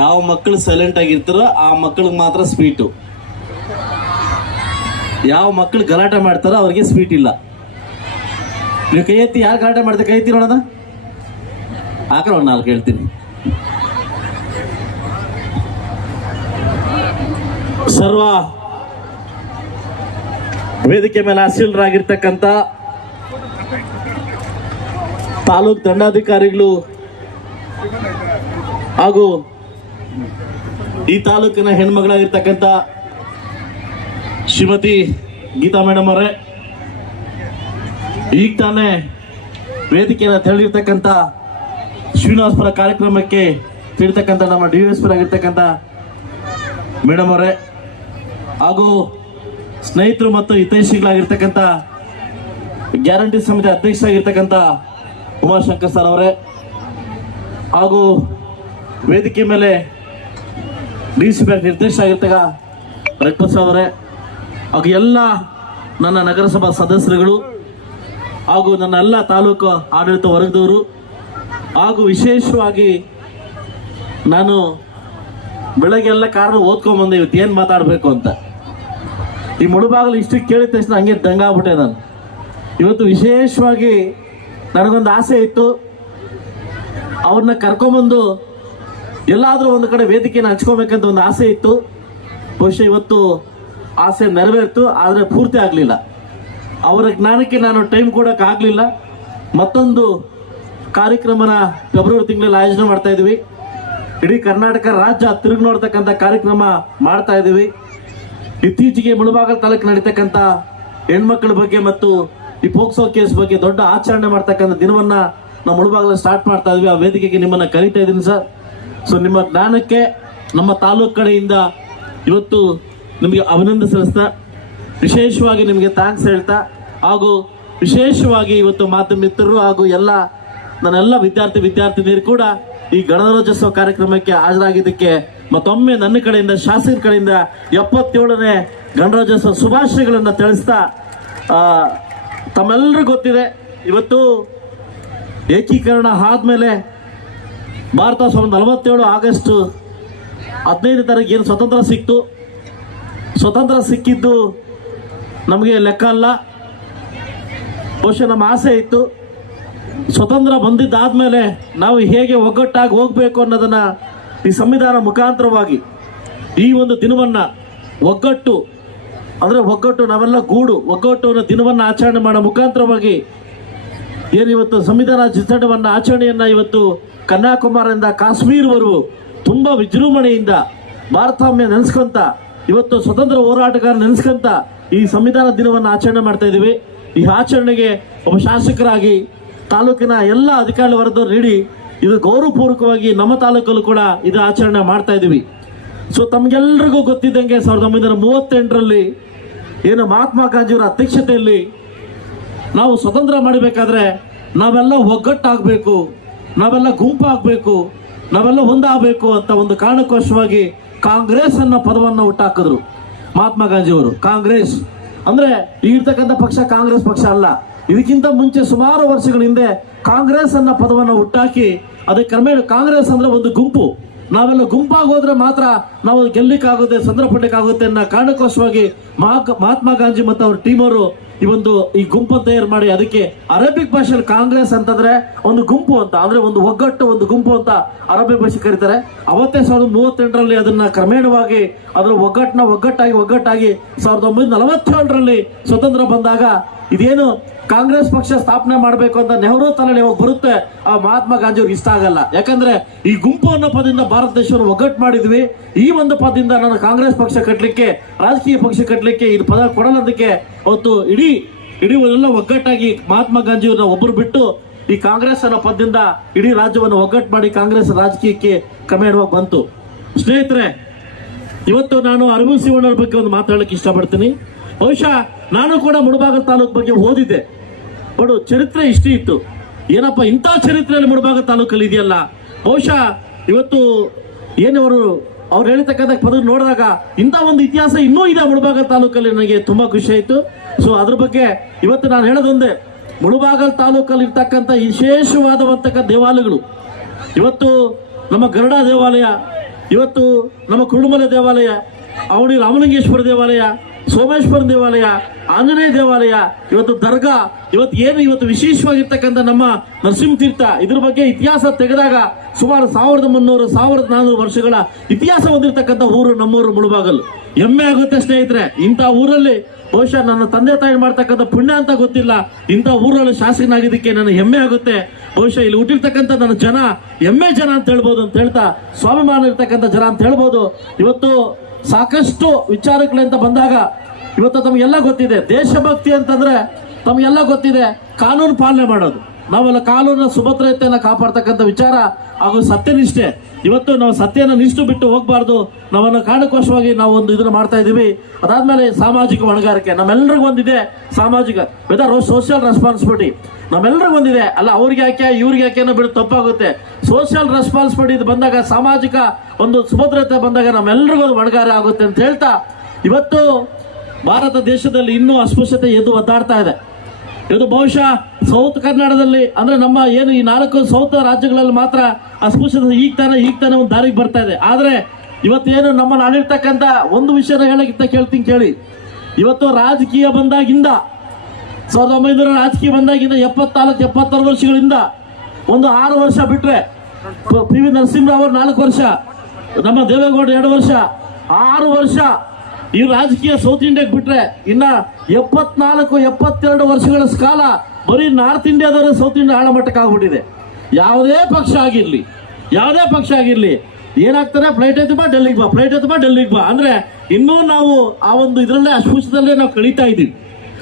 ಯಾವ ಮಕ್ಕಳು ಸೈಲೆಂಟ್ ಆಗಿರ್ತಾರೋ ಆ ಮಕ್ಕಳಿಗೆ ಮಾತ್ರ ಸ್ವೀಟು ಯಾವ ಮಕ್ಕಳು ಗಲಾಟೆ ಮಾಡ್ತಾರೋ ಅವ್ರಿಗೆ ಸ್ವೀಟ್ ಇಲ್ಲ. ನೀವು ಕೈ ಎತ್ತಿ ಯಾರು ಗಲಾಟೆ ಮಾಡ್ತಾರೆ? ಕೈ ಎತ್ತಿ ನೋಡೋಣ? ಹಾಕ್ರ ಒಂದು ನಾಲ್ಕು ಹೇಳ್ತೀನಿ. ಸರ್ವ ವೇದಿಕೆ ಮೇಲೆ ಆಶೀಲರಾಗಿರ್ತಕ್ಕಂಥ ತಾಲೂಕ್ ದಂಡಾಧಿಕಾರಿಗಳು ಹಾಗೂ ಈ ತಾಲೂಕಿನ ಹೆಣ್ಮಗಳಾಗಿರ್ತಕ್ಕಂಥ ಶ್ರೀಮತಿ ಗೀತಾ ಮೇಡಮ್ ಅವರೇ, ಈಗ ತಾನೇ ವೇದಿಕೆಯನ್ನು ತೆರಳಿರ್ತಕ್ಕಂಥ ಶ್ರೀನಿವಾಸಪುರ ಕಾರ್ಯಕ್ರಮಕ್ಕೆ ತಿಳಿತಕ್ಕಂಥ ನಮ್ಮ ಡಿ ಎಸ್ ಪಿ ಆಗಿರ್ತಕ್ಕಂಥ ಮೇಡಮ್ ಅವರೇ, ಹಾಗೂ ಸ್ನೇಹಿತರು ಮತ್ತು ಹಿತೈಷಿಗಳಾಗಿರ್ತಕ್ಕಂಥ ಗ್ಯಾರಂಟಿ ಸಮಿತಿ ಅಧ್ಯಕ್ಷರಾಗಿರ್ತಕ್ಕಂಥ ಉಮಾಶಂಕರ್ ಸರ್ ಅವರೇ, ಹಾಗೂ ವೇದಿಕೆ ಮೇಲೆ ಡಿ ಸಿ ಬ್ಯಾಂಕ್ ಆಗಿರ್ತಾಗ ರಘುಪತ್ ಅವರೇ, ಹಾಗೂ ಎಲ್ಲ ನನ್ನ ನಗರಸಭಾ ಸದಸ್ಯರುಗಳು, ಹಾಗೂ ನನ್ನ ಎಲ್ಲ ತಾಲೂಕು ಆಡಳಿತ ವರ್ಗದವರು, ಹಾಗೂ ವಿಶೇಷವಾಗಿ ನಾನು ಬೆಳಗ್ಗೆ ಎಲ್ಲ ಕಾರಣ ಓದ್ಕೊಂಬಂದೆ ಇವತ್ತು ಏನು ಮಾತಾಡಬೇಕು ಅಂತ. ಈ ಮುಳುಬಾಗಲು ಇಷ್ಟು ಕೇಳಿದ ತಕ್ಷಣ ಹಂಗೆ ದಂಗಾಗ್ಬಿಟ್ಟೆ ನಾನು. ಇವತ್ತು ವಿಶೇಷವಾಗಿ ನನಗೊಂದು ಆಸೆ ಇತ್ತು, ಅವ್ರನ್ನ ಕರ್ಕೊಂಬಂದು ಎಲ್ಲಾದರೂ ಒಂದು ಕಡೆ ವೇದಿಕೆಯನ್ನು ಹಂಚ್ಕೋಬೇಕಂತ ಒಂದು ಆಸೆ ಇತ್ತು. ಬಹುಶಃ ಇವತ್ತು ಆಸೆ ನೆರವೇರ್ತು, ಆದರೆ ಪೂರ್ತಿ ಆಗಲಿಲ್ಲ. ಅವರ ಜ್ಞಾನಕ್ಕೆ ನಾನು ಟೈಮ್ ಕೊಡೋಕ್ಕಾಗಲಿಲ್ಲ ಮತ್ತೊಂದು ಕಾರ್ಯಕ್ರಮನ ಫೆಬ್ರವರಿ ತಿಂಗಳಲ್ಲಿ ಆಯೋಜನೆ ಮಾಡ್ತಾ ಇದ್ವಿ. ಇಡೀ ಕರ್ನಾಟಕ ರಾಜ್ಯ ತಿರುಗಿ ನೋಡ್ತಕ್ಕಂಥ ಕಾರ್ಯಕ್ರಮ ಮಾಡ್ತಾ ಇದ್ದೀವಿ ಇತ್ತೀಚೆಗೆ ಮುಳುಬಾಗಲ್ ತಾಲೂಕು ನಡೀತಕ್ಕಂಥ ಹೆಣ್ಮಕ್ಳ ಬಗ್ಗೆ ಮತ್ತು ಈ ಪೋಕ್ಸೋ ಕೇಸ್ ಬಗ್ಗೆ ದೊಡ್ಡ ಆಚರಣೆ ಮಾಡ್ತಕ್ಕಂಥ ದಿನವನ್ನ ನಾವು ಮುಳುಬಾಗಲ ಸ್ಟಾರ್ಟ್ ಮಾಡ್ತಾ ಇದ್ವಿ. ಆ ವೇದಿಕೆಗೆ ನಿಮ್ಮನ್ನ ಕರೀತಾ ಇದ್ದೀನಿ ಸರ್. ಸೊ ನಿಮ್ಮ ಜ್ಞಾನಕ್ಕೆ ನಮ್ಮ ತಾಲೂಕು ಕಡೆಯಿಂದ ಇವತ್ತು ನಿಮಗೆ ಅಭಿನಂದನೆ ಸಲ್ಲಿಸ್ತಾ ವಿಶೇಷವಾಗಿ ನಿಮಗೆ ಥ್ಯಾಂಕ್ಸ್ ಹೇಳ್ತಾ, ಹಾಗೂ ವಿಶೇಷವಾಗಿ ಇವತ್ತು ಮಾತು ಮಿತ್ರರು ಹಾಗೂ ಎಲ್ಲ, ನನ್ನೆಲ್ಲ ವಿದ್ಯಾರ್ಥಿ ವಿದ್ಯಾರ್ಥಿನಿಯರು ಕೂಡ ಈ ಗಣರಾಜ್ಯೋತ್ಸವ ಕಾರ್ಯಕ್ರಮಕ್ಕೆ ಹಾಜರಾಗಿದ್ದಕ್ಕೆ ಮತ್ತೊಮ್ಮೆ ನನ್ನ ಕಡೆಯಿಂದ, ಶಾಸಕರ ಕಡೆಯಿಂದ ಎಪ್ಪತ್ತೇಳನೇ ಗಣರಾಜ್ಯೋತ್ಸವ ಶುಭಾಶಯಗಳನ್ನು ತಿಳಿಸ್ತಾ ತಮ್ಮೆಲ್ಲರಿಗೂ ಗೊತ್ತಿದೆ, ಇವತ್ತು ಏಕೀಕರಣ ಆದ್ಮೇಲೆ ಭಾರತ ಸಾವಿರದ ನಲವತ್ತೇಳು ಆಗಸ್ಟ್ ಹದಿನೈದು ತಾರೀಕು ಏನು ಸ್ವತಂತ್ರ ಸಿಕ್ತು. ಸ್ವತಂತ್ರ ಸಿಕ್ಕಿದ್ದು ನಮಗೆ ಲೆಕ್ಕ ಅಲ್ಲ. ಬಹುಶಃ ನಮ್ಮ ಆಸೆ ಇತ್ತು. ಸ್ವತಂತ್ರ ಬಂದಿದ್ದಾದ್ಮೇಲೆ ನಾವು ಹೇಗೆ ಒಗ್ಗಟ್ಟಾಗಿ ಹೋಗಬೇಕು ಅನ್ನೋದನ್ನು ಈ ಸಂವಿಧಾನ ಮುಖಾಂತರವಾಗಿ ಈ ಒಂದು ದಿನವನ್ನು ಒಗ್ಗಟ್ಟು, ಅಂದರೆ ಒಗ್ಗಟ್ಟು ನಾವೆಲ್ಲ ಗೂಡು, ಒಗ್ಗಟ್ಟು ಅನ್ನೋ ದಿನವನ್ನು ಆಚರಣೆ ಮಾಡೋ ಮುಖಾಂತರವಾಗಿ ಏನಿವತ್ತು ಸಂವಿಧಾನ ಚಿತ್ರಣವನ್ನು ಆಚರಣೆಯನ್ನು ಇವತ್ತು ಕನ್ಯಾಕುಮಾರಿಯಿಂದ ಕಾಶ್ಮೀರವರು ತುಂಬಾ ವಿಜೃಂಭಣೆಯಿಂದ ಭಾರತಾಮ್ಯ ನೆನೆಸ್ಕೊಂತ, ಇವತ್ತು ಸ್ವತಂತ್ರ ಹೋರಾಟಗಾರ ನೆನೆಸ್ಕೊಂತ ಈ ಸಂವಿಧಾನ ದಿನವನ್ನು ಆಚರಣೆ ಮಾಡ್ತಾ ಇದೀವಿ ಈ ಆಚರಣೆಗೆ ಒಬ್ಬ ಶಾಸಕರಾಗಿ ತಾಲೂಕಿನ ಎಲ್ಲ ಅಧಿಕಾರಿ ವರ್ಗದವ್ರು ನೀಡಿ ಇದು ಗೌರವಪೂರ್ವಕವಾಗಿ ನಮ್ಮ ತಾಲೂಕಲ್ಲೂ ಕೂಡ ಇದು ಆಚರಣೆ ಮಾಡ್ತಾ ಇದೀವಿ ಸೊ ತಮ್ಗೆಲ್ರಿಗೂ ಗೊತ್ತಿದ್ದಂಗೆ ಸಾವಿರದ ಒಂಬೈನೂರ ಮೂವತ್ತೆಂಟರಲ್ಲಿ ಏನು ಮಹಾತ್ಮ ಗಾಂಧಿಯವರ ಅಧ್ಯಕ್ಷತೆಯಲ್ಲಿ ನಾವು ಸ್ವತಂತ್ರ ಮಾಡಬೇಕಾದ್ರೆ ನಾವೆಲ್ಲ ಒಗ್ಗಟ್ಟಾಗಬೇಕು, ನಾವೆಲ್ಲ ಗುಂಪಾಗಬೇಕು, ನಾವೆಲ್ಲ ಒಂದಾಗಬೇಕು ಅಂತ ಒಂದು ಕಾರಣಕ್ಕೋಸ್ಕರವಾಗಿ ಕಾಂಗ್ರೆಸ್ ಅನ್ನೋ ಪದವನ್ನು ಹುಟ್ಟಾಕಿದ್ರು. ಮಹಾತ್ಮ ಗಾಂಧಿಯವರು, ಕಾಂಗ್ರೆಸ್. ಅಂದ್ರೆ ಇರ್ತಕ್ಕಂಥ ಪಕ್ಷ ಕಾಂಗ್ರೆಸ್ ಪಕ್ಷ ಅಲ್ಲ. ಇದಕ್ಕಿಂತ ಮುಂಚೆ ಸುಮಾರು ವರ್ಷಗಳ ಹಿಂದೆ ಕಾಂಗ್ರೆಸ್ ಅನ್ನೋ ಪದವನ್ನು ಹುಟ್ಟಾಕಿ ಅದಕ್ಕೆ ಕ್ರಮೇಣ ಕಾಂಗ್ರೆಸ್ ಅಂದ್ರೆ ಒಂದು ಗುಂಪು. ನಾವೆಲ್ಲ ಗುಂಪಾಗೋದ್ರೆ ಮಾತ್ರ ನಾವು ಗೆಲ್ಲಿಕ್ಕಾಗುತ್ತೆ, ಸಂದ್ರ ಪಡ್ಲಿಕ್ಕಾಗುತ್ತೆ ಅನ್ನೋ ಮಹಾ- ಮಹಾತ್ಮ ಗಾಂಧಿ ಮತ್ತು ಅವ್ರ ಟೀಮ್ ಅವರು ಈ ಒಂದು ಈ ಗುಂಪು ತಯಾರು ಮಾಡಿ, ಅದಕ್ಕೆ ಅರೇಬಿಕ್ ಭಾಷೆಯಲ್ಲಿ ಕಾಂಗ್ರೆಸ್ ಅಂತಂದ್ರೆ ಒಂದು ಗುಂಪು ಅಂತ, ಅಂದ್ರೆ ಒಂದು ಒಗ್ಗಟ್ಟು, ಒಂದು ಗುಂಪು ಅಂತ ಅರೇಬಿಕ್ ಭಾಷೆ ಕರೀತಾರೆ. ಅವತ್ತೇ ಸಾವಿರದ ಮೂವತ್ತೆಂಟರಲ್ಲಿ ಅದನ್ನ ಕ್ರಮೇಣವಾಗಿ ಅದರ ಒಗ್ಗಟ್ಟನ ಒಗ್ಗಟ್ಟಾಗಿ ಒಗ್ಗಟ್ಟಾಗಿ ಸಾವಿರದ ಒಂಬೈನೂರ ನಲವತ್ತೇಳರಲ್ಲಿ ಸ್ವತಂತ್ರ ಬಂದಾಗ ಇದೇನು ಕಾಂಗ್ರೆಸ್ ಪಕ್ಷ ಸ್ಥಾಪನೆ ಮಾಡಬೇಕು ಅಂತ ನೆಹರು ತಲೆ ಬರುತ್ತೆ, ಆ ಮಹಾತ್ಮ ಗಾಂಧಿ ಅವ್ರಿಗೆ ಇಷ್ಟ ಆಗಲ್ಲ. ಯಾಕಂದ್ರೆ ಈ ಗುಂಪು ಅನ್ನೋ ಪದದಿಂದ ಭಾರತ ದೇಶವನ್ನು ಒಗ್ಗಟ್ಟು ಮಾಡಿದ್ವಿ. ಈ ಒಂದು ಪದದಿಂದ ನಾನು ಕಾಂಗ್ರೆಸ್ ಪಕ್ಷ ಕಟ್ಟಲಿಕ್ಕೆ ರಾಜಕೀಯ ಪಕ್ಷ ಕಟ್ಟಲಿಕ್ಕೆ ಇದು ಪದ ಕೊಡಲ್ಲದಕ್ಕೆ ಅವತ್ತು ಇಡೀ ಇಡೀ ಎಲ್ಲ ಒಗ್ಗಟ್ಟಾಗಿ ಮಹಾತ್ಮ ಗಾಂಧಿಯವ್ರನ್ನ ಒಬ್ಬರು ಬಿಟ್ಟು ಈ ಕಾಂಗ್ರೆಸ್ ಅನ್ನೋ ಪದದಿಂದ ಇಡೀ ರಾಜ್ಯವನ್ನು ಒಗ್ಗಟ್ಟು ಮಾಡಿ ಕಾಂಗ್ರೆಸ್ ರಾಜಕೀಯಕ್ಕೆ ಕ್ರಮೇಣವಾಗಿ ಬಂತು. ಸ್ನೇಹಿತರೆ, ಇವತ್ತು ನಾನು ಅರಗು ಶಿವಣ್ಣರ ಬಗ್ಗೆ ಒಂದು ಮಾತಾಡಲಿಕ್ಕೆ ಇಷ್ಟಪಡ್ತೀನಿ. ಬಹುಶಃ ನಾನು ಕೂಡ ಮುಡಬಾಗಲ್ ತಾಲೂಕು ಬಗ್ಗೆ ಓದಿದ್ದೆ. ಬಡು ಚರಿತ್ರೆ ಇಷ್ಟು ಇತ್ತು. ಏನಪ್ಪ, ಇಂಥ ಚರಿತ್ರೆಯಲ್ಲಿ ಮುಳಬಾಗಲ್ ತಾಲೂಕಲ್ಲಿ ಇದೆಯಲ್ಲ? ಬಹುಶಃ ಇವತ್ತು ಏನವರು ಅವ್ರು ಹೇಳಿರ್ತಕ್ಕಂಥ ಪದ ನೋಡಿದಾಗ ಇಂಥ ಒಂದು ಇತಿಹಾಸ ಇನ್ನೂ ಇದೆ ಮುಳಬಾಗಲ್ ತಾಲೂಕಲ್ಲಿ ನನಗೆ ತುಂಬಾ ಖುಷಿ ಆಯಿತು. ಸೊ ಅದ್ರ ಬಗ್ಗೆ ಇವತ್ತು ನಾನು ಹೇಳೋದೊಂದೆ ಮುಳಬಾಗಲ್ ತಾಲೂಕಲ್ಲಿ ಇರ್ತಕ್ಕಂಥ ವಿಶೇಷವಾದವಂತಕ್ಕ ದೇವಾಲಯಗಳು. ಇವತ್ತು ನಮ್ಮ ಗರುಡ ದೇವಾಲಯ, ಇವತ್ತು ನಮ್ಮ ಕುರುಡುಮಲೆ ದೇವಾಲಯ, ಅವಳಿ ರಾಮಲಿಂಗೇಶ್ವರ ದೇವಾಲಯ ಸೋಮೇಶ್ವರ ದೇವಾಲಯ, ಆಂಜನೇಯ ದೇವಾಲಯ, ಇವತ್ತು ದರ್ಗಾ, ಇವತ್ತು ಏನು ಇವತ್ತು ವಿಶೇಷವಾಗಿರ್ತಕ್ಕಂಥ ನಮ್ಮ ನರಸಿಂಹ ತೀರ್ಥ ಇದ್ರ ಬಗ್ಗೆ ಇತಿಹಾಸ ತೆಗೆದಾಗ ಸುಮಾರು ಸಾವಿರದ ಮುನ್ನೂರು, ಸಾವಿರದ ನಾನ್ನೂರು ವರ್ಷಗಳ ಇತಿಹಾಸ ಹೊಂದಿರತಕ್ಕಂಥ ಊರು ನಮ್ಮೂರು ಮುಳುಬಾಗಲು. ಹೆಮ್ಮೆ ಆಗುತ್ತೆ ಸ್ನೇಹಿತರೆ ಇಂಥ ಊರಲ್ಲಿ ಬಹುಶಃ ನನ್ನ ತಂದೆ ತಾಯಿ ಮಾಡ್ತಕ್ಕಂಥ ಪುಣ್ಯ ಅಂತ ಗೊತ್ತಿಲ್ಲ, ಇಂಥ ಊರಲ್ಲಿ ಶಾಸಕನಾಗಿದ್ದಕ್ಕೆ ನನಗೆ ಹೆಮ್ಮೆ ಆಗುತ್ತೆ. ಬಹುಶಃ ಇಲ್ಲಿ ಹುಟ್ಟಿರ್ತಕ್ಕಂಥ ನನ್ನ ಜನ, ಹೆಮ್ಮೆ ಜನ ಅಂತ ಹೇಳ್ಬೋದು ಅಂತ ಹೇಳ್ತಾ ಸ್ವಾಭಿಮಾನ ಇರ್ತಕ್ಕಂಥ ಜನ ಅಂತ ಹೇಳ್ಬೋದು. ಇವತ್ತು ಸಾಕಷ್ಟು ವಿಚಾರಗಳಿಂದ ಬಂದಾಗ ಇವತ್ತು ತಮಗೆಲ್ಲ ಗೊತ್ತಿದೆ. ದೇಶಭಕ್ತಿ ಅಂತಂದ್ರೆ ತಮಗೆಲ್ಲ ಗೊತ್ತಿದೆ. ಕಾನೂನು ಪಾಲನೆ ಮಾಡೋದು. ನಾವೆಲ್ಲ ಕಾನೂನಿನ ಸುಭದ್ರತೆಯನ್ನು ಕಾಪಾಡ್ತಕ್ಕಂಥ ವಿಚಾರ ಹಾಗೂ ಸತ್ಯನಿಷ್ಠೆ. ಇವತ್ತು ನಾವು ಸತ್ಯನ ನಿಷ್ಠು ಬಿಟ್ಟು ಹೋಗಬಾರ್ದು. ನಾವನ್ನು ಕಾರಣಕೋಶವಾಗಿ ನಾವು ಒಂದು ಇದನ್ನ ಮಾಡ್ತಾ ಇದೀವಿ ಅದಾದ್ಮೇಲೆ ಸಾಮಾಜಿಕ ಹೊಣೆಗಾರಿಕೆ. ನಮ್ಮೆಲ್ಲರಿಗೂ ಒಂದಿದೆ ಸಾಮಾಜಿಕ ವೆದರ್ ಸೋಷಿಯಲ್ ರೆಸ್ಪಾನ್ಸಿಬಿಲಿಟಿ ನಮ್ಮೆಲ್ಲರಿಗೂ ಒಂದಿದೆ. ಅಲ್ಲ, ಅವ್ರಿಗೆ ಯಾಕೆ, ಇವ್ರಿಗೆ ಯಾಕೆ ಅನ್ನೋ ಬಿಡು ತಪ್ಪಾಗುತ್ತೆ. ಸೋಷಿಯಲ್ ರೆಸ್ಪಾನ್ಸಿಬಿಲಿಟಿ ಬಂದಾಗ ಸಾಮಾಜಿಕ ಒಂದು ಸುಭದ್ರತೆ ಬಂದಾಗ ನಮ್ಮೆಲ್ಲರಿಗೂ ಒಂದು ಹೊಣೆಗಾರ ಆಗುತ್ತೆ ಅಂತ ಹೇಳ್ತಾ, ಇವತ್ತು ಭಾರತ ದೇಶದಲ್ಲಿ ಇನ್ನೂ ಅಸ್ಪೃಶ್ಯತೆ ಎದ್ದು ಒದ್ದಾಡ್ತಾ ಇದೆ. ಇದು ಬಹುಶಃ ಸೌತ್ ಕರ್ನಾಟಕದಲ್ಲಿ ಅಂದ್ರೆ ನಮ್ಮ ಏನು ಈ ನಾಲ್ಕು ಸೌತ್ ರಾಜ್ಯಗಳಲ್ಲಿ ಮಾತ್ರ ಅಸ್ಪೃಶ್ಯತೆ ಈಗ ತಾನೇ ಈಗ ತಾನೇ ಒಂದು ದಾರಿಗೆ ಬರ್ತಾ ಇದೆ. ಆದ್ರೆ ಇವತ್ತೇನು ನಮ್ಮನ್ನು ಆಳಿರ್ತಕ್ಕಂಥ ಒಂದು ವಿಷಯನ ಹೇಳಕ್ಕಿಂತ ಕೇಳ್ತೀನಿ ಕೇಳಿ. ಇವತ್ತು ರಾಜಕೀಯ ಬಂದಾಗಿಂದ, ಸಾವಿರದ ಒಂಬೈನೂರ ರಾಜಕೀಯ ಬಂದಾಗಿಂದ ಎಪ್ಪತ್ನಾಲ್ಕು, ಎಪ್ಪತ್ತಾರು ವರ್ಷಗಳಿಂದ ಒಂದು ಆರು ವರ್ಷ ಬಿಟ್ರೆ ಪಿ ವಿ ನರಸಿಂಹರಾವ್ ಅವರು ನಾಲ್ಕು ವರ್ಷ, ನಮ್ಮ ದೇವೇಗೌಡ ಎರಡು ವರ್ಷ, ಆರು ವರ್ಷ ಈ ರಾಜಕೀಯ ಸೌತ್ ಇಂಡಿಯಾಗೆ ಬಿಟ್ರೆ ಇನ್ನ ಎಪ್ಪತ್ನಾಲ್ಕು, ಎಪ್ಪತ್ತೆರಡು ವರ್ಷಗಳ ಕಾಲ ಬರೀ ನಾರ್ತ್ ಇಂಡಿಯಾದವರು ಸೌತ್ ಇಂಡಿಯಾ ಆಳ ಮಟ್ಟಕ್ಕೆ ಆಗ್ಬಿಟ್ಟಿದೆ ಯಾವುದೇ ಪಕ್ಷ ಆಗಿರಲಿ, ಯಾವುದೇ ಪಕ್ಷ ಆಗಿರಲಿ, ಏನಾಗ್ತಾರೆ? ಫ್ಲೈಟ್ ಬಾ, ಡೆಲ್ಲಿಗೆ ಬಾ, ಫ್ಲೈಟ್ ಐತೆ ಬಾ, ಡೆಲ್ಲಿಗೆ ಬಾ. ಅಂದ್ರೆ ಇನ್ನೂ ನಾವು ಆ ಒಂದು ಇದರಲ್ಲೇ ಅಸ್ಪೃಶ್ಯದಲ್ಲೇ ನಾವು ಕಳೀತಾ ಇದ್ದೀವಿ.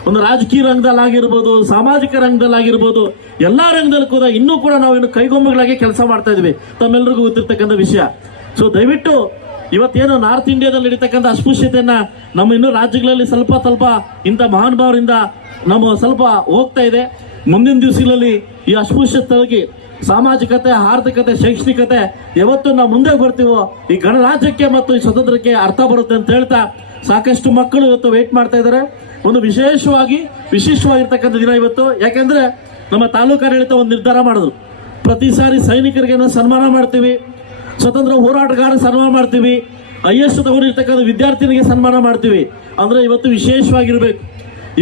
ಒಂದು ರಾಜಕೀಯ ರಂಗದಲ್ಲಿ ಆಗಿರ್ಬೋದು ಸಾಮಾಜಿಕ ರಂಗದಲ್ಲಿ ಆಗಿರ್ಬೋದು ಎಲ್ಲಾ ರಂಗದಲ್ಲಿ ಕೂಡ ಇನ್ನೂ ಕೂಡ ನಾವು ಇನ್ನು ಕೈಗೊಂಬೆಗಳಾಗಿ ಕೆಲಸ ಮಾಡ್ತಾ ಇದ್ದೀವಿ. ತಮ್ಮೆಲ್ಲರಿಗೂ ಗೊತ್ತಿರ್ತಕ್ಕಂಥ ವಿಷಯ. ಸೊ ದಯವಿಟ್ಟು ಇವತ್ತೇನು ನಾರ್ತ್ ಇಂಡಿಯಾದಲ್ಲಿ ನಡೀತಕ್ಕಂಥ ಅಸ್ಪೃಶ್ಯತೆಯನ್ನ ನಮ್ಮ ಇನ್ನೂ ರಾಜ್ಯಗಳಲ್ಲಿ ಸ್ವಲ್ಪ ಸ್ವಲ್ಪ ಇಂಥ ಮಹಾನುಭಾವರಿಂದ ನಮ್ಮ ಸ್ವಲ್ಪ ಹೋಗ್ತಾ ಇದೆ. ಮುಂದಿನ ದಿವಸಗಳಲ್ಲಿ ಈ ಅಸ್ಪೃಶ್ಯತೆಗೆ ಸಾಮಾಜಿಕತೆ, ಆರ್ಥಿಕತೆ, ಶೈಕ್ಷಣಿಕತೆ ಯಾವತ್ತು ನಾವು ಮುಂದೆ ಬರ್ತೀವೋ ಈ ಗಣರಾಜ್ಯಕ್ಕೆ ಮತ್ತು ಈ ಸ್ವತಂತ್ರಕ್ಕೆ ಅರ್ಥ ಬರುತ್ತೆ ಅಂತ ಹೇಳ್ತಾ ಸಾಕಷ್ಟು ಮಕ್ಕಳು ಇವತ್ತು ವೇಟ್ ಮಾಡ್ತಾ ಇದ್ದಾರೆ. ಒಂದು ವಿಶೇಷವಾಗಿ ವಿಶೇಷವಾಗಿರ್ತಕ್ಕಂಥ ದಿನ ಇವತ್ತು. ಯಾಕಂದ್ರೆ ನಮ್ಮ ತಾಲೂಕು ಆಡಳಿತ ಒಂದು ನಿರ್ಧಾರ ಮಾಡಿದ್ರು. ಪ್ರತಿ ಸಾರಿ ಸೈನಿಕರಿಗೆ ಸನ್ಮಾನ ಮಾಡ್ತೀವಿ. ಸ್ವತಂತ್ರ ಹೋರಾಟಗಾರ ಸನ್ಮಾನ ಮಾಡ್ತೀವಿ. ಐ ಎಸ್ ತಗೊಂಡಿರ್ತಕ್ಕಂಥ ವಿದ್ಯಾರ್ಥಿನಿಗೆ ಸನ್ಮಾನ ಮಾಡ್ತೀವಿ. ಅಂದ್ರೆ ಇವತ್ತು ವಿಶೇಷವಾಗಿರ್ಬೇಕು.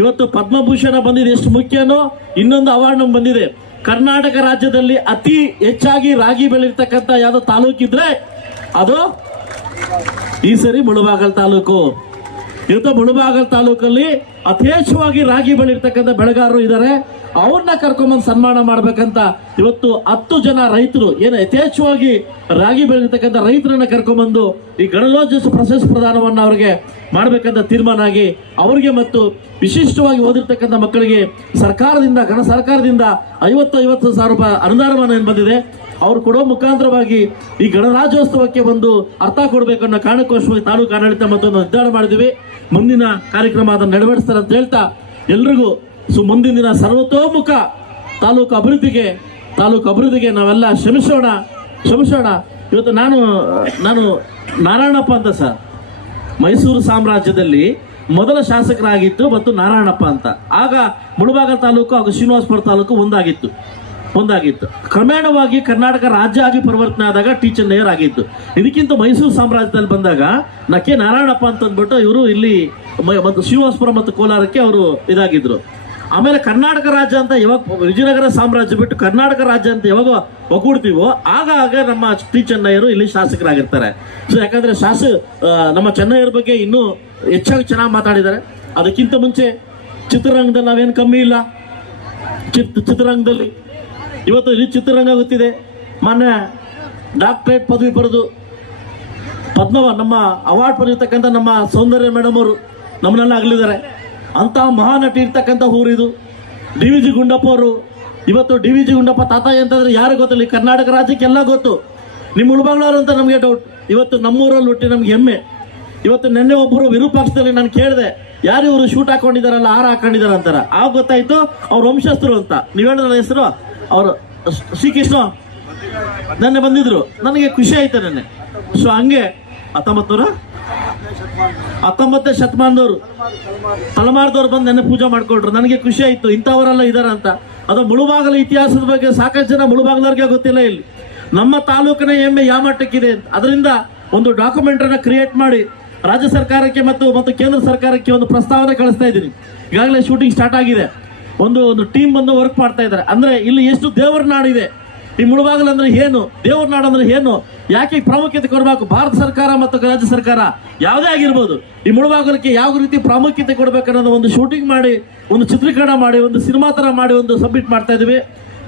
ಇವತ್ತು ಪದ್ಮಭೂಷಣ ಬಂದಿದೆ. ಎಷ್ಟು ಮುಖ್ಯನೋ ಇನ್ನೊಂದು ಅವಾರ್ಡ್ ನಮ್ಗೆ ಬಂದಿದೆ. ಕರ್ನಾಟಕ ರಾಜ್ಯದಲ್ಲಿ ಅತಿ ಹೆಚ್ಚಾಗಿ ರಾಗಿ ಬೆಳೀರ್ತಕ್ಕಂಥ ಯಾವ್ದೋ ತಾಲೂಕಿದ್ರೆ ಅದು ಈ ಸರಿ ಮುಳುಬಾಗಲ್ ತಾಲೂಕು. ಇವತ್ತು ಮುಳುಬಾಗಲ್ ತಾಲೂಕಲ್ಲಿ ಯಥೇಚ್ಛವಾಗಿ ರಾಗಿ ಬೆಳಿರ್ತಕ್ಕಂಥ ಬೆಳೆಗಾರರು ಇದ್ದಾರೆ ಅವ್ರನ್ನ ಕರ್ಕೊಂಬಂದು ಸನ್ಮಾನ ಮಾಡ್ಬೇಕಂತ ಇವತ್ತು ಹತ್ತು ಜನ ರೈತರು, ಏನು ಯಥೇಚ್ಛವಾಗಿ ರಾಗಿ ಬೆಳೆದಿರ್ತಕ್ಕಂಥ ರೈತರನ್ನ ಕರ್ಕೊಂಬಂದು ಈ ಗಣರಾಜ್ಯೋತ್ಸವ ಪ್ರಶಸ್ತಿ ಪ್ರದಾನವನ್ನು ಅವರಿಗೆ ಮಾಡಬೇಕಂತ ತೀರ್ಮಾನ ಆಗಿ ಅವರಿಗೆ ಮತ್ತು ವಿಶಿಷ್ಟವಾಗಿ ಓದಿರ್ತಕ್ಕಂಥ ಮಕ್ಕಳಿಗೆ ಸರ್ಕಾರದಿಂದ, ಗಣ ಸರ್ಕಾರದಿಂದ ಐವತ್ತು ಐವತ್ತು ಸಾವಿರ ರೂಪಾಯಿ ಅನುದಾನವನ್ನು ಏನು ಬಂದಿದೆ, ಅವ್ರು ಕೊಡೋ ಮುಖಾಂತರವಾಗಿ ಈ ಗಣರಾಜ್ಯೋತ್ಸವಕ್ಕೆ ಒಂದು ಅರ್ಥ ಕೊಡಬೇಕು ಅನ್ನೋ ಕಾರಣಕ್ಕೋಸ್ಕರ ತಾಲೂಕು ಆಡಳಿತ ಮತ್ತೊಂದು ನಿರ್ಧಾರ ಮಾಡಿದ್ವಿ ಮುಂದಿನ ಕಾರ್ಯಕ್ರಮ ಅದನ್ನು ನೆರವೇರಿಸ್ತಾರೆ ಅಂತ ಹೇಳ್ತಾ ಎಲ್ರಿಗೂ ಸೊ ಮುಂದಿನ ದಿನ ಸರ್ವತೋಮುಖ ತಾಲೂಕು ಅಭಿವೃದ್ಧಿಗೆ ತಾಲೂಕು ಅಭಿವೃದ್ಧಿಗೆ ನಾವೆಲ್ಲ ಶ್ರಮಿಸೋಣ ಶ್ರಮಿಸೋಣ. ಇವತ್ತು ನಾನು ನಾನು ನಾರಾಯಣಪ್ಪ ಅಂತ ಸರ್. ಮೈಸೂರು ಸಾಮ್ರಾಜ್ಯದಲ್ಲಿ ಮೊದಲ ಶಾಸಕರಾಗಿತ್ತು ಮತ್ತು ನಾರಾಯಣಪ್ಪ ಅಂತ. ಆಗ ಮುಳಬಾಗ ತಾಲೂಕು ಹಾಗೂ ಶ್ರೀನಿವಾಸಪುರ ತಾಲೂಕು ಒಂದಾಗಿತ್ತು. ಒಂದಾಗಿತ್ತು. ಕ್ರಮೇಣವಾಗಿ ಕರ್ನಾಟಕ ರಾಜ್ಯ ಆಗಿ ಪರಿವರ್ತನೆ ಆದಾಗ ಟೀಚರ್ ನೇಯರ್ ಆಗಿತ್ತು ಇದಕ್ಕಿಂತ ಮೈಸೂರು ಸಾಮ್ರಾಜ್ಯದಲ್ಲಿ ಬಂದಾಗ ನಕ್ಕೆ ನಾರಾಯಣಪ್ಪ ಅಂತಂದ್ಬಿಟ್ಟು ಇವರು ಇಲ್ಲಿ ಮತ್ತು ಶ್ರೀನಿವಾಸಪುರ ಮತ್ತು ಕೋಲಾರಕ್ಕೆ ಅವರು ಇದಾಗಿದ್ರು. ಆಮೇಲೆ ಕರ್ನಾಟಕ ರಾಜ್ಯ ಅಂತ ಯಾವಾಗ ವಿಜಯನಗರ ಸಾಮ್ರಾಜ್ಯ ಬಿಟ್ಟು ಕರ್ನಾಟಕ ರಾಜ್ಯ ಅಂತ ಯಾವಾಗ ಒಗ್ಗೂಡ್ತೀವೋ ಆಗ ಆಗ ನಮ್ಮ ಟಿ ಚೆನ್ನಯ್ಯರು ಇಲ್ಲಿ ಶಾಸಕರಾಗಿರ್ತಾರೆ. ಸೊ ಯಾಕಂದ್ರೆ ಶಾಸ ನಮ್ಮ ಚೆನ್ನಯ್ಯರ ಬಗ್ಗೆ ಇನ್ನೂ ಹೆಚ್ಚಾಗಿ ಚೆನ್ನಾಗಿ ಮಾತಾಡಿದ್ದಾರೆ. ಅದಕ್ಕಿಂತ ಮುಂಚೆ ಚಿತ್ರರಂಗದಲ್ಲಿ ನಾವೇನು ಕಮ್ಮಿ ಇಲ್ಲ. ಚಿತ್ ಚಿತ್ರರಂಗದಲ್ಲಿ ಇವತ್ತು ಇಲ್ಲಿ ಚಿತ್ರರಂಗ ಗೊತ್ತಿದೆ ಮೊನ್ನೆ ಡಾಕ್ಟ್ರೇಟ್ ಪದವಿ ಪಡೆದು ಪದ್ಮವ ನಮ್ಮ ಅವಾರ್ಡ್ ಪಡೆದಿರ್ತಕ್ಕಂಥ ನಮ್ಮ ಸೌಂದರ್ಯ ಮೇಡಮ್ ಅವರು ನಮ್ಮನ್ನೆಲ್ಲ ಅಗಲಿದ್ದಾರೆ. ಅಂತ ಮಹಾನಟಿ ಇರ್ತಕ್ಕಂಥ ಊರಿದು. ಡಿ ವಿ ಜಿ ಗುಂಡಪ್ಪ ಅವರು. ಇವತ್ತು ಡಿ ವಿ ಜಿ ಗುಂಡಪ್ಪ ತಾತ ಅಂತಂದ್ರೆ ಯಾರು ಗೊತ್ತಿಲ್ಲ ಕರ್ನಾಟಕ ರಾಜ್ಯಕ್ಕೆ ಎಲ್ಲ ಗೊತ್ತು. ನಿಮ್ಮ ಉಳ್ಬಾಗ್ಲವ್ರು ಅಂತ ನಮಗೆ ಡೌಟ್ ಇವತ್ತು ನಮ್ಮೂರಲ್ಲಿ ಹುಟ್ಟಿ ನಮ್ಗೆ ಹೆಮ್ಮೆ. ಇವತ್ತು ನಿನ್ನೆ ಒಬ್ಬರು ವಿರೂಪಾಕ್ಷದಲ್ಲಿ ನಾನು ಕೇಳಿದೆ, ಯಾರು ಇವರು ಶೂಟ್ ಹಾಕೊಂಡಿದಾರಲ್ಲ ಆರ ಹಾಕೊಂಡಿದಾರ ಅಂತಾರ? ಆ ಗೊತ್ತಾಯ್ತು, ಅವ್ರ ವಂಶಸ್ಥರು ಅಂತ. ನೀವ್ ನನ್ನ ಹೆಸರು, ಅವರು ಶ್ರೀಕೃಷ್ಣ. ನನ್ನೆ ಬಂದಿದ್ರು. ನನಗೆ ಖುಷಿ ಆಯ್ತು ನೆನ್ನೆ. ಸೊ ಹಂಗೆ ಹತ್ತೊಂಬತ್ತು ಹತ್ತೊಂಬತ್ತನೇ ಶತಮಾನದವ್ರು. ತಲೆಮಾರದವ್ರು ಬಂದು ನೆನ್ನೆ ಪೂಜೆ ಮಾಡ್ಕೊಳ್ರು. ನನಗೆ ಖುಷಿ ಆಯಿತು. ಇಂಥವರೆಲ್ಲ ಇದಾರ ಅಂತ. ಅದು ಮುಳುಬಾಗಲ ಇತಿಹಾಸದ ಬಗ್ಗೆ ಸಾಕಷ್ಟು ಜನ ಮುಳುಬಾಗಲವ್ರಿಗೆ ಗೊತ್ತಿಲ್ಲ ಇಲ್ಲಿ. ನಮ್ಮ ತಾಲೂಕಿನ ಹೆಮ್ಮೆ ಯಾವ ಮಟ್ಟಕ್ಕಿದೆ ಅದರಿಂದ ಒಂದು ಡಾಕ್ಯುಮೆಂಟ್ ಅನ್ನ ಕ್ರಿಯೇಟ್ ಮಾಡಿ ರಾಜ್ಯ ಸರ್ಕಾರಕ್ಕೆ ಮತ್ತು ಮತ್ತು ಕೇಂದ್ರ ಸರ್ಕಾರಕ್ಕೆ ಒಂದು ಪ್ರಸ್ತಾವನೆ ಕಳಿಸ್ತಾ ಇದ್ದೀನಿ. ಈಗಾಗಲೇ ಶೂಟಿಂಗ್ ಸ್ಟಾರ್ಟ್ ಆಗಿದೆ. ಒಂದು ಒಂದು ಟೀಮ್ ಬಂದು ವರ್ಕ್ ಮಾಡ್ತಾ ಇದ್ದಾರೆ. ಅಂದರೆ ಇಲ್ಲಿ ಎಷ್ಟು ದೇವರ ನಾಡಿದೆ. ಈ ಮುಳುಬಾಗಲು ಅಂದ್ರೆ ಏನು? ದೇವರ ನಾಡು ಅಂದ್ರೆ ಏನು? ಯಾಕೆ ಪ್ರಾಮುಖ್ಯತೆ ಕೊಡಬೇಕು? ಭಾರತ ಸರ್ಕಾರ ಮತ್ತು ರಾಜ್ಯ ಸರ್ಕಾರ ಯಾವುದೇ ಆಗಿರ್ಬೋದು. ಈ ಮುಳುಬಾಗಲಕ್ಕೆ ಯಾವ ರೀತಿ ಪ್ರಾಮುಖ್ಯತೆ ಕೊಡಬೇಕನ್ನೋದು ಒಂದು ಶೂಟಿಂಗ್ ಮಾಡಿ, ಒಂದು ಚಿತ್ರೀಕರಣ ಮಾಡಿ, ಒಂದು ಸಿನಿಮಾ ತರ ಮಾಡಿ, ಒಂದು ಸಬ್ಮಿಟ್ ಮಾಡ್ತಾ ಇದೀವಿ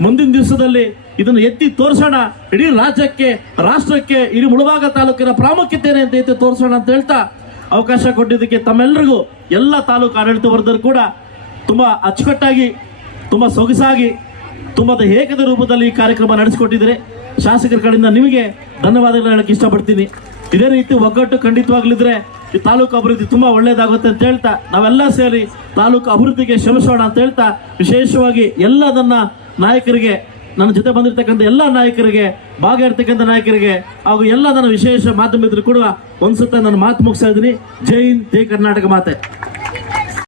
ಮುಂದಿನ ದಿವಸದಲ್ಲಿ ಇದನ್ನು ಎತ್ತಿ ತೋರಿಸೋಣ. ಇಡೀ ರಾಜ್ಯಕ್ಕೆ, ರಾಷ್ಟ್ರಕ್ಕೆ, ಇಡೀ ಮುಳುಬಾಗ ತಾಲೂಕಿನ ಪ್ರಾಮುಖ್ಯತೆ ಅಂತ ಎತ್ತಿ ತೋರಿಸೋಣ ಅಂತ ಹೇಳ್ತಾ ಅವಕಾಶ ಕೊಟ್ಟಿದ್ದಕ್ಕೆ ತಮ್ಮೆಲ್ಲರಿಗೂ ಎಲ್ಲ ತಾಲೂಕು ಆಡಳಿತ ಕೂಡ ತುಂಬಾ ಅಚ್ಚುಕಟ್ಟಾಗಿ, ತುಂಬಾ ಸೊಗಸಾಗಿ ತುಂಬಾ ಏಕದ ರೂಪದಲ್ಲಿ ಈ ಕಾರ್ಯಕ್ರಮ ನಡೆಸಿಕೊಟ್ಟಿದ್ದಾರೆ. ಶಾಸಕರ ಕಡೆಯಿಂದ ನಿಮಗೆ ಧನ್ಯವಾದಗಳು ಹೇಳಕ್ಕೆ ಇಷ್ಟಪಡ್ತೀನಿ. ಇದೇ ರೀತಿ ಒಗ್ಗಟ್ಟು ಖಂಡಿತವಾಗ್ಲಿದ್ರೆ ಈ ತಾಲೂಕು ಅಭಿವೃದ್ಧಿ ತುಂಬಾ ಒಳ್ಳೇದಾಗುತ್ತೆ ಅಂತ ಹೇಳ್ತಾ, ನಾವೆಲ್ಲ ಸೇರಿ ತಾಲೂಕು ಅಭಿವೃದ್ಧಿಗೆ ಶ್ರಮಿಸೋಣ ಅಂತ ಹೇಳ್ತಾ, ವಿಶೇಷವಾಗಿ ಎಲ್ಲದನ್ನ ನಾಯಕರಿಗೆ, ನನ್ನ ಜೊತೆ ಬಂದಿರತಕ್ಕಂಥ ಎಲ್ಲ ನಾಯಕರಿಗೆ ಭಾಗಿರ್ತಕ್ಕಂಥ ನಾಯಕರಿಗೆ, ಹಾಗೂ ಎಲ್ಲ ನನ್ನ ವಿಶೇಷ ಮಾಧ್ಯಮ ಕೂಡ ಒಂದ್ಸುತ್ತ ನಾನು ಮಾತು ಮುಗಿಸ್ತಾ ಇದ್ದೀನಿ. ಜೈ ಹಿಂದ್, ಜೈ ಕರ್ನಾಟಕ ಮಾತೆ.